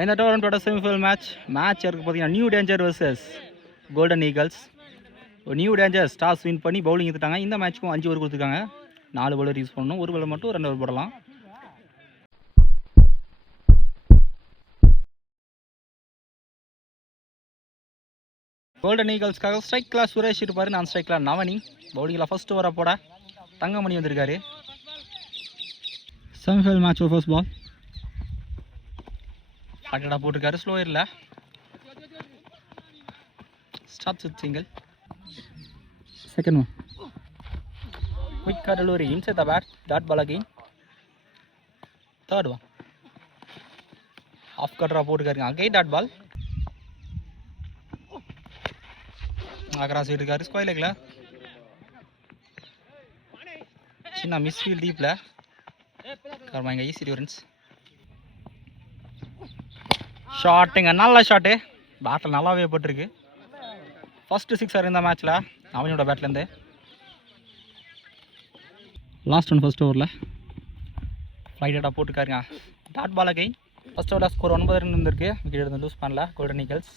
இந்த டோர்னமெண்ட்டோட semi-final match இருக்கு பார்த்தீங்கன்னா new danger versus golden eagles. New danger stars win பண்ணி பவுலிங் எடுத்துட்டாங்க. இந்த மேட்ச்க்கும் 5 ஓவர் கொடுத்துருக்காங்க. 4 பவுலர் யூஸ் பண்ணணும். ஒரு பவுலர் மட்டும் 2 ஓவர் போடலாம். கோல்டன் ஈகிள்ஸ்க்காக ஸ்ட்ரைக்கில் சுரேஷ் இருப்பார். நான் ஸ்ட்ரைக்கில் நவனி. பவுலிங்கில் ஃபர்ஸ்ட் ஓவராக போட தங்கமணி வந்திருக்காரு. செமிஃபைனல் மேட்ச் ஃபர்ஸ்ட் பால் அட்டடா போட்டிருக்காரு. ஸ்லோயரில் start with single. Second one quick delivery inside the bat. Dot ball again. Third one off கட்டராக போட்டிருக்காருங்க. Again dot ball. அக்ராஸ் இருக்காரு. ஸ்கொயர் லெக்கில் சின்ன மிஸ்ஃபீல்ட் டீப்பில் கர்மாங்க. Easy difference. ஷாட்டுங்க, நல்ல ஷாட்டு. பேட்டில் நல்லாவே போட்டிருக்கு. ஃபர்ஸ்ட் 6 இந்த மேட்ச்சில் அவனோட பேட்லேருந்து. லாஸ்ட் ஒன் ஃபர்ஸ்ட் ஓவரில் ஃப்ளைட்டாக போட்டுருக்காருங்க. Dot ball again. ஃபர்ஸ்ட் ஓவரில் ஸ்கோர் 9 ரன் இருந்திருக்கு. விக்கெட் எடுத்து லூஸ் பண்ணல கோல்டன் ஈகிள்ஸ்.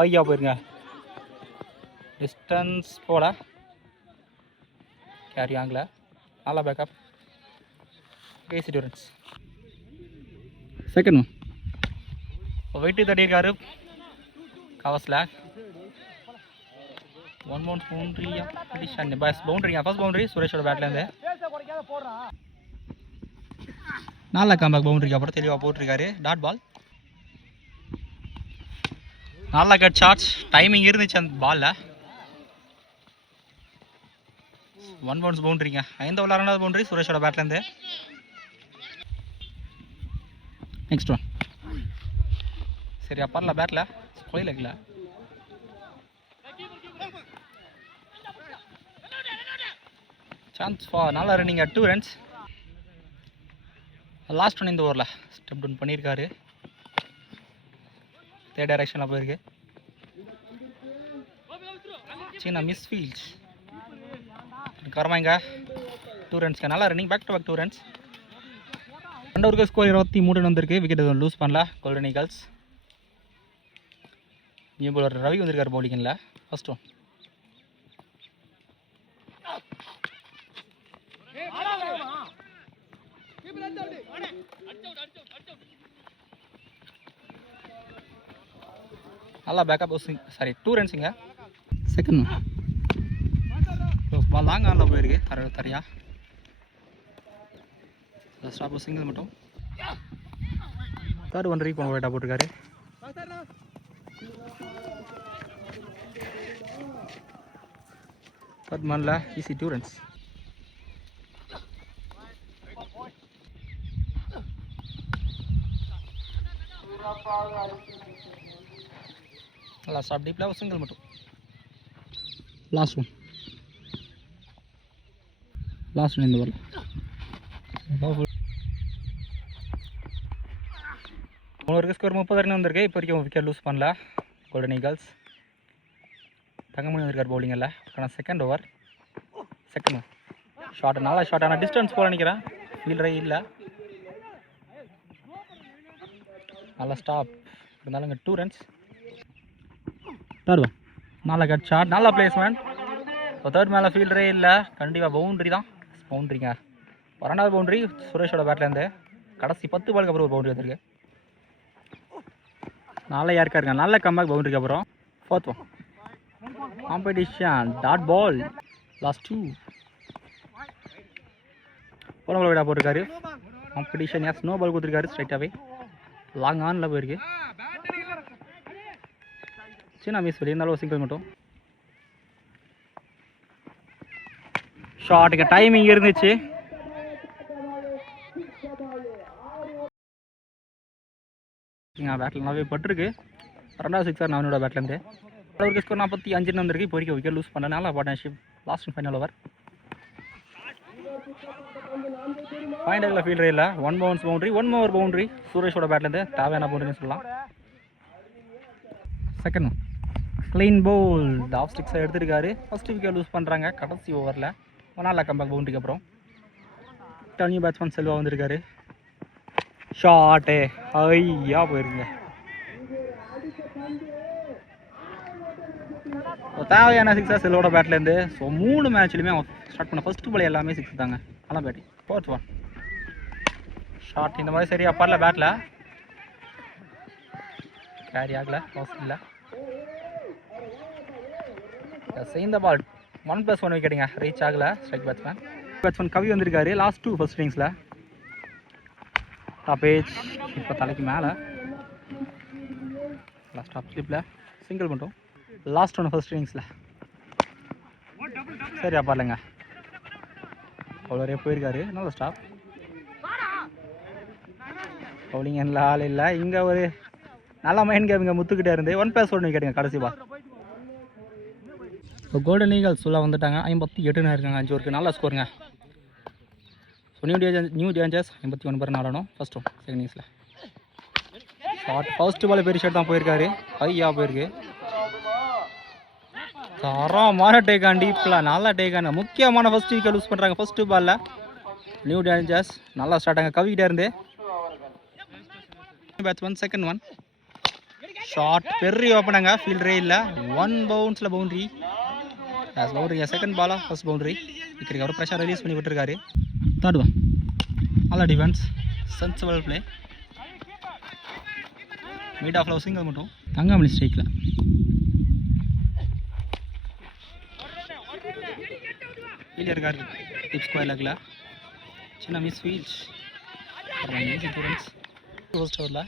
ஹையாக போயிருங்க. டிஸ்டன்ஸ் போல கேரி ஆகல. நல்லா back up. Easy difference. Second one weight தட்டியிருக்காரு கவர்ஸில். 1 பவுண்ட்ரி பஸ் பவுண்ட்ரிங்க. ஃபர்ஸ்ட் பவுண்ட்ரி சுரேஷோட பேட்லேருந்து. நல்லா கம்பேக் பவுண்ட்ரிக்கு அப்புறம் தெளிவாக போட்டிருக்காரு. Dot ball. நல்லா கட் ஷாட்ஸ். டைமிங் இருந்துச்சு அந்த பாலில். 1 பவுன்ஸ் பவுண்ட்ரிங்க. 5 ஓவர் 2வது பவுண்ட்ரி சுரேஷோட பேட்லேருந்து. நெக்ஸ்ட் ஒன் சரி அப்பரில் பேட்டில் ஸ்கொயர் லெக்கில் சான்ஸ் ஃபார் நல்லா ரன்னிங். 2 ரன்ஸ். லாஸ்ட் ஒன் இந்த ஓவரில் ஸ்டெப் டவுன் பண்ணியிருக்காரு. தேர்ட் டைரக்ஷனில் போயிருக்கு. சின்ன மிஸ்ஃபீல்ட் கரமாங்க. 2 ரன்ஸ்க்கு நல்லா running. Back to back 2 runs. 2 ஓவருக்கு ஸ்கோர் 23 வந்திருக்கு. விக்கெட் எதுவும் லூஸ் பண்ணல golden eagles. New bowler Ravi வந்திருக்காரு பவுலிங்கில். ஃபர்ஸ்ட் ஒன் நல்லா பேக்கப். சாரி 2 ரன்ஸுங்க. செகண்ட் ஒன் பால் லாங் ஆனில் போயிருக்கு. தரையா ஸ்டாப் சிங்கிள் மட்டும். தேர்ட் ஒன் ரீக் வெயிட்டாக போட்டிருக்காரு. தேர்ட் மனில் ஈஸி 2 ரன்ஸ். நல்லா ஸ்டாப் டீப்பில் சிங்கிள் மட்டும். லாஸ்ட் ஒன் இந்த பால். மூணு ஸ்கோர் 30 ரன் வந்திருக்கு. இப்போ வரைக்கும் விக்கெட் லூஸ் பண்ணல கோல்டன் ஈகிள்ஸ். தங்கமணி வந்திருக்கார் பவுலிங்கில். ஆனால் செகண்ட் ஓவர் செகண்ட் ஷார்ட் நல்லா ஷார்ட். ஆனால் டிஸ்டன்ஸ் போல நினைக்கிறேன். ஃபீல்டரே இல்லை. நல்லா ஸ்டாப் இருந்தாலும் இங்கே 2 ரன்ஸ். தேர்ட் ஒன் நல்லா கட் ஷாட். நல்லா பிளேஸ்மெண்ட். இப்போ தேர்ட் மேலே ஃபீல்டரே இல்லை. கண்டிப்பாக பவுண்ட்ரி தான். பவுண்ட்ரிங்க. 2வது பவுண்ட்ரி சுரேஷோட பேட்லேருந்து. கடைசி 10 பாலுக்கு அப்புறம் ஒரு பவுண்ட்ரி வந்திருக்கு. நல்லா யாருக்கா இருக்காங்க. நல்ல கம்பேக் பவுண்ட்ரிக்கு அப்புறம். Fourth one competition dot ball. Last 2 போன பால் விடா போட்டிருக்காரு. காம்படிஷன் ஸ்னோ பால் கொடுத்துருக்காரு. ஸ்ட்ரைட்டாகவே லாங் ஆனில் போயிருக்கு. சின்ன மிஸ் வெளியே இருந்தாலும் சிங்கிள் மட்டும். ஷார்ட்டுங்க டைமிங் இருந்துச்சு. பேட்டில் நல்லாவே பட்டிருக்கு. 2வது 6 அவனோட பேட்லேருந்து. அவருக்கு ஸ்கோர் 45 வந்திருக்கு. இப்போ வரைக்கும் விக்கெட் லூஸ் பண்ண நல்லா partnership. Last and final over ஃபைனலில் ஃபீல்டரே இல்லை. 1 பவுன்ஸ் பவுண்ட்ரி 1 ஓவர் பவுண்ட்ரி சுரேஷோட பேட்லேருந்து. தேவையான பவுண்ட்ரின்னு சொல்லலாம். Second one clean bowl. Off ஸ்டிக்ஸை எடுத்துருக்காரு. ஃபர்ஸ்ட் விக்கெட் லூஸ் பண்ணுறாங்க கடைசி ஓவரில். நல்லா கம்பேக் பவுண்ட்ரிக்கு அப்புறம். நியூ பேட்ஸ்மேன் செல்வா வந்திருக்காரு. ஷாட்டு ஐயா போயிருங்க. தேவையான சிக்ஸாக செல்லோட பேட்லேருந்து. ஸோ 3 மேட்ச்லையுமே அவன் ஸ்டார்ட் பண்ண ஃபர்ஸ்ட் பால் எல்லாமே சிக்ஸ் தாங்க. நல்லா பேட்டிங். ஃபோர்த் ஒன் ஷார்ட் இந்த மாதிரி சரியா பரல. பேட்டில் கேரி ஆகலை, பாஸ் இல்லை. இந்த பால் 1+1 விக்கெட்டுங்க, ரீச் ஆகலை. ஸ்ட்ரைக் பேட்ஸ்மேன் கவி வந்திருக்காரு லாஸ்ட் 2 ஃபர்ஸ்ட் இன்னிங்ஸில். டாப் ஏஜ் இப்போ தலைக்கு மேலே. லாஸ்ட் டாப் ஸ்லிப்பில் சிங்கிள் மட்டும். லாஸ்ட் ஒன்று ஃபர்ஸ்ட் இன்னிங்ஸில் சரியா பாருங்க. அவ்வளோ போயிருக்காரு. நல்ல ஸ்டாப். பவுலிங் என்ன ஆள் இல்லை. இங்கே ஒரு நல்ல மைண்ட் கேம் இங்கே முத்துக்கிட்டே இருந்து 1+1 விக்கெட்டுங்க கடைசி பால். இப்போ கோல்டன் ஈகல்ஸ் ஃபுல்லாக வந்துட்டாங்க. 58 இருக்காங்க. 5 ஓவருக்கு நல்ல ஸ்கோருங்க. ஸோ நியூ டேஞ்சர்ஸ் 51 பேர் ஆடணும் ஃபர்ஸ்ட் ஒன் செகண்ட் இன்னிங்ஸில். ஷார்ட் ஃபர்ஸ்ட் பால் பெரிய ஷாட் தான் போயிருக்காரு. ஐயா போயிருக்கு. தரமான டேக்கான் டீப்பில் நல்லா டேக்கான முக்கியமான ஃபர்ஸ்ட் விக்கெட் லூஸ் பண்ணுறாங்க ஃபர்ஸ்ட் பாலில். நியூ டேஞ்சர்ஸ் நல்லா ஸ்டார்ட் ஆங்க கவிக்கிட்டே இருந்து. பேட்ஸ்மேன் செகண்ட் ஒன் ஷார்ட் பெரிய ஓப்பனாங்க. ஃபீல்டரே இல்லை. 1 பவுன்ஸில் பவுண்ட்ரி. பவுண்டரி செகண்ட் பாலா ஃபர்ஸ்ட் பவுண்டரி. விக்கெட்டுக்கு அவர் ப்ரெஷர் ரிலீஸ் பண்ணி விட்டுருக்காரு. தேர்ட் ஒன் நல்லா defence sensible play. Mid off லவ் சிங்கிள் மட்டும். தங்காமணி ஸ்ட்ரைக்கில் ஃபீல்டர் இருக்காரு. டிப் ஸ்கொயர் லெக்கில் சின்ன மிஸ் ஃபீல்ஸ் ஃபர்ஸ்ட் ஓவரில்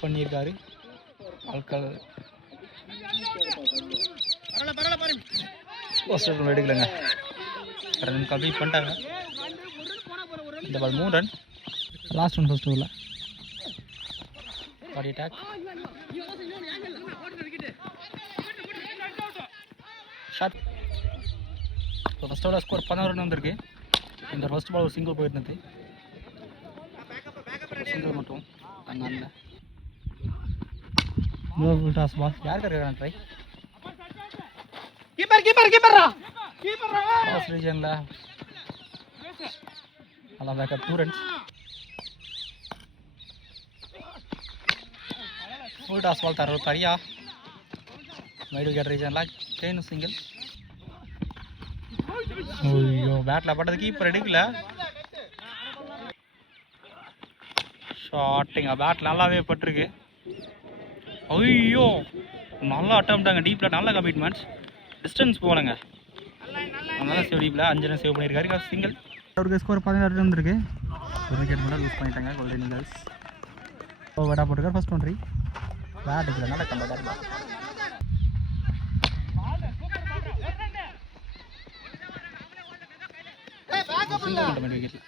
பண்ணியிருக்காரு. ஆட்கள் போஸ்டர் எடுக்கலைங்க. ரன் கம்ப்ளீட் பண்ணிட்டாங்க. இந்த பால் 3 ரன். லாஸ்ட் ஒன் ஃபர்ஸ்ட் ஓவரில் பாடி அட்டாக் ஷாட். இப்போ ஃபர்ஸ்ட் ஓவரில் ஸ்கோர் 11 ரன் வந்திருக்கு. இந்த ஃபர்ஸ்ட் பால் ஒரு சிங்கிள் போயிருந்தது. சிங்கிள் மட்டும் அங்கே டாஸ் பால் யாருக்கு இருக்காங்க ட்ரை பாஸ் ரீஜனில் நல்லா backup 2 runs. Full toss ball தர தரியா மைடு விக்கெட் ரீஜனில் செயின் சிங்கிள். ஐயோ பேட்டில் பட்டது கீப்பர் எடுக்கல. ஷார்ட்டுங்க பேட் நல்லாவே பட்டிருக்கு. ஐயோ நல்லா அட்டம்ப்டாங்க டீப்பில். நல்ல கமிட்மெண்ட்ஸ் டிஸ்டன்ஸ் போகலங்க. அதனால சேவ் டீப்பில் 5 ரன் சேவ் பண்ணியிருக்காரு. சிங்கிள். அவருக்கு ஸ்கோர் 16 ரன் இருக்கு. ஒரு விக்கெட் மட்டும் லூஸ் பண்ணிட்டாங்க கோல்டன் ஈகல்ஸ். வேடா போட்டுருக்காரு ஃபர்ஸ்ட் பவுண்டரி. பேட் இல்லை நல்ல கம்பேக். விக்கெட்டில்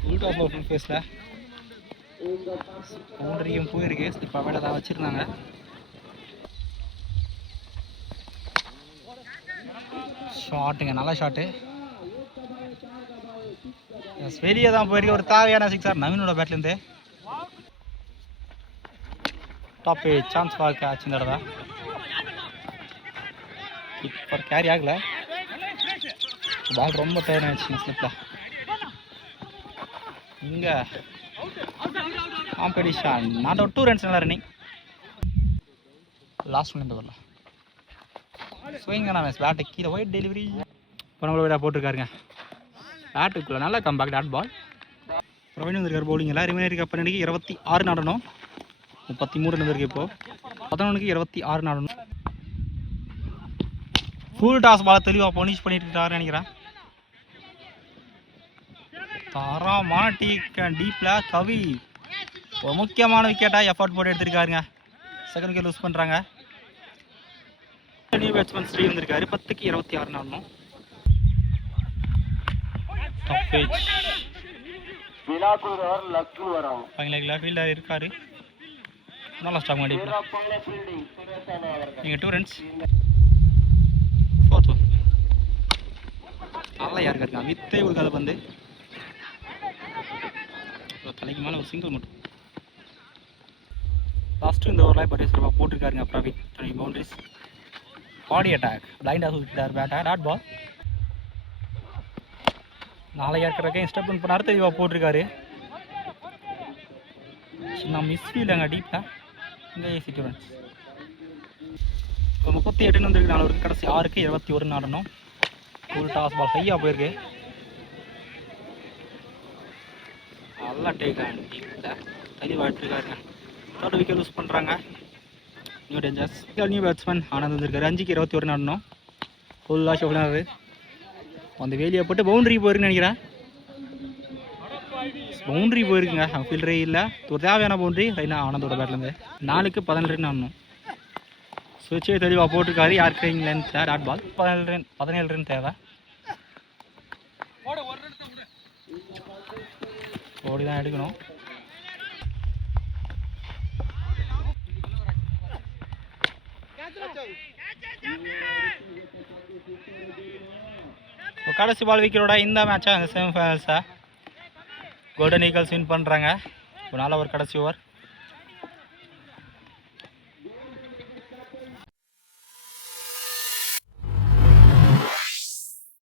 ஃபுல் டாப் ஆஃப் ஃபேஸில் பவுண்டரியும் போயிருக்கு. இப்போ வேலை தான் வச்சுருந்தாங்க. ஷாட்டுங்க நல்ல ஷாட்டு. வெளியே தான் போயிருக்கு. ஒரு தேவையான சிக்ஸர் நவீனோட பேட்லேருந்து. டாப் சான்ஸ் பார்க்க ஆச்சு இந்த தடவை. இப்போ கேரி ஆகலை. பால் ரொம்ப டயர்ட் ஆயிடுச்சு ஸ்லிப்பில். இங்கே காம்படிஷன் நாட் அவுட் 2 ரன்ஸ் நல்லா ரன்னிங். லாஸ்ட் ஒன் இந்த வரலாம் ஸ்விங்கான மேட்ச். பேட்டு கீழே ஒயிட் டெலிவரி இப்போ நம்மளோட வீடாக போட்டிருக்காருங்க. பேட்டுக்குள்ளே நல்லா கம்பேக் டாட் பால். பிரவீன் வந்திருக்காரு பவுலிங்கில். ரிமைனரி கப் பண்ணிக்கு 26 நடணும். 33 இருந்திருக்கு. இப்போது 11க்கு 26 நடணும். ஃபுல் டாஸ் பால் தெளிவாக பனிஷ் பண்ணிட்டு இருக்காருன்னு நினைக்கிறேன். தரமான டீப்பில் கவி ஒரு முக்கியமான விக்கெட்டாக எஃபர்ட் போட்டு எடுத்திருக்காருங்க. செகண்ட் விக்கெட் லூஸ் பண்ணுறாங்க. நியூ பேட்ஸ்மேன் ஸ்ரீ வந்திருக்காரு. 10க்கு 26 நடணும். ஃபீல்டர் இருக்காரு. நல்லா ஸ்டாப் பண்ணி நீங்கள் 2 ரன்ஸ். ஃபோர்த் ஒன் நல்லா யாருக்கு இருக்காங்க. வித்தே கொடுக்காத பந்து தலைக்கு மேலே ஒரு சிங்கிள் மட்டும். லாஸ்ட்டு இந்த ஓவரில் பட்டேஸ்வரா போட்டிருக்காருங்க. பிரவீன் 3 பவுண்டரிஸ். பாடி அட்டாக் பிளைண்டாக சுற்றிட்டார் பேட்டை. டாட் பால் நாளைக்கு இருக்கிறக்க இன்ஸ்டால்மெண்ட் பண்ணாரு தெளிவாக போட்டிருக்காரு. சின்ன மிஸ் ஃபீல்ங்க டீப்பாக இந்த ஏசி டூரன்ஸ். இப்போ 38 வந்துருக்கு. நாலு கடைசி 6க்கு 21 ஆடணும். ஃபுல் டாஸ் பால் ஹையாக போயிருக்கு. நல்லா டேக் டீப்பில் தெளிவாக எடுத்துருக்காருங்க. 3rd விக்கெட் லூஸ் பண்ணுறாங்க. New dangers new batsman Anand வந்திருக்காரு. 5க்கு 21 ஆடணும். ஃபுல்லாக ஷோலாரு அந்த வேலியை போட்டு பவுண்ட்ரி போயிருக்குன்னு நினைக்கிறேன். பவுண்ட்ரி போயிருக்குங்க. ஃபீல்டரே இல்லை. ஒரு தேவையான பவுண்ட்ரி ரைனா ஆனந்தோட பேட்லேருந்து. 4க்கு 17 ரன் ஆடணும். சுவிட்சே தெளிவாக போட்டிருக்காரு. யாருக்கு இங்கிலாந்து சார் டாட் பால் 17 ரன் தேவை. ஓடி தான் எடுக்கணும். கடைசி பால் விக்கெட்டோட இந்த மேட்சை அந்த செமிஃபைனல்ஸை கோல்டன் ஈகிள்ஸ் வின் பண்ணுறாங்க. ஒரு நாள் ஒரு கடைசி ஓவர்.